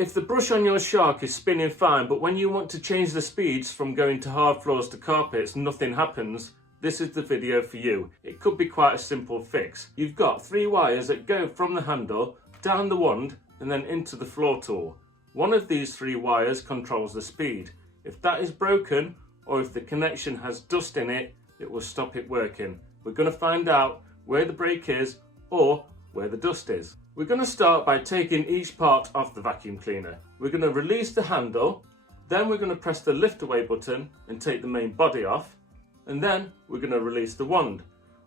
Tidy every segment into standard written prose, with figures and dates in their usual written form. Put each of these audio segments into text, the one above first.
If the brush on your shark is spinning fine, but when you want to change the speeds from going to hard floors to carpets, nothing happens, this is the video for you. It could be quite a simple fix. You've got 3 wires that go from the handle, down the wand, and then into the floor tool. One of these 3 wires controls the speed. If that is broken, or if the connection has dust in it, it will stop it working. We're going to find out where the break is or where the dust is. We're going to start by taking each part off the vacuum cleaner. We're going to release the handle, then we're going to press the lift away button and take the main body off, and then we're going to release the wand.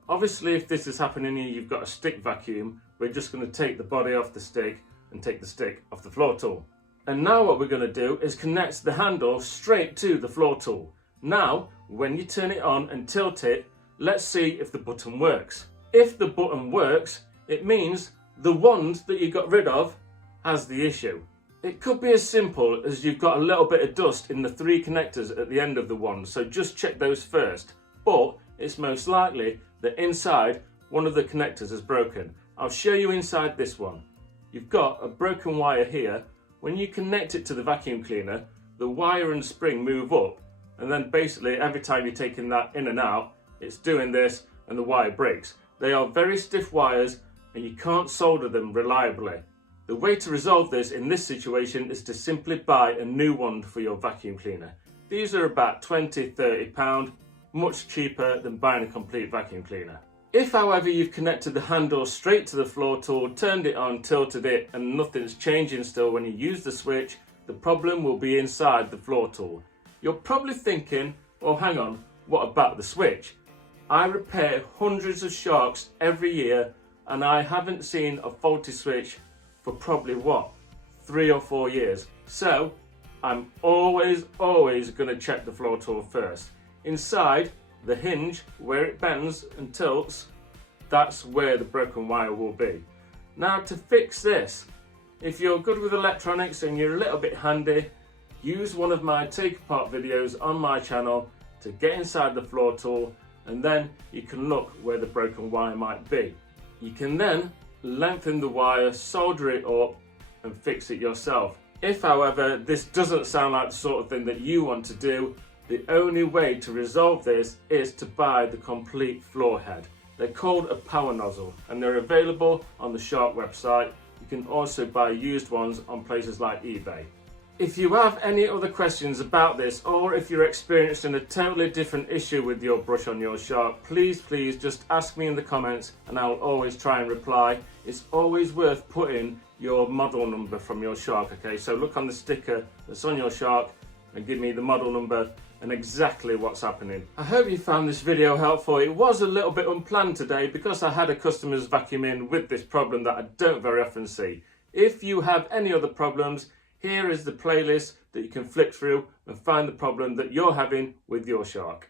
Obviously, if this is happening and you've got a stick vacuum, we're just going to take the body off the stick and take the stick off the floor tool. And now what we're going to do is connect the handle straight to the floor tool. Now, when you turn it on and tilt it, let's see if the button works. If the button works, it means the wand that you got rid of has the issue. It could be as simple as you've got a little bit of dust in the 3 connectors at the end of the wand, so just check those first. But it's most likely that inside one of the connectors is broken. I'll show you inside this one. You've got a broken wire here. When you connect it to the vacuum cleaner, the wire and spring move up, and then basically every time you're taking that in and out, it's doing this and the wire breaks. They are very stiff wires and you can't solder them reliably. The way to resolve this in this situation is to simply buy a new wand for your vacuum cleaner. These are about £20–30, much cheaper than buying a complete vacuum cleaner. If however you've connected the handle straight to the floor tool, turned it on, tilted it, and nothing's changing still when you use the switch, the problem will be inside the floor tool. You're probably thinking, well hang on, what about the switch? I repair hundreds of sharks every year and I haven't seen a faulty switch for probably 3 or 4 years. So I'm always going to check the floor tool first. Inside the hinge, where it bends and tilts, that's where the broken wire will be. Now to fix this, if you're good with electronics and you're a little bit handy, use one of my take apart videos on my channel to get inside the floor tool, and then you can look where the broken wire might be. You can then lengthen the wire, solder it up and fix it yourself. If however this doesn't sound like the sort of thing that you want to do, the only way to resolve this is to buy the complete floor head. They're called a power nozzle and they're available on the Shark website. You can also buy used ones on places like eBay. If you have any other questions about this, or if you're experiencing a totally different issue with your brush on your shark, please just ask me in the comments and I'll always try and reply. It's always worth putting your model number from your shark, okay? So look on the sticker that's on your shark and give me the model number and exactly what's happening. I hope you found this video helpful. It was a little bit unplanned today because I had a customer's vacuum in with this problem that I don't very often see. If you have any other problems, here is the playlist that you can flick through and find the problem that you're having with your shark.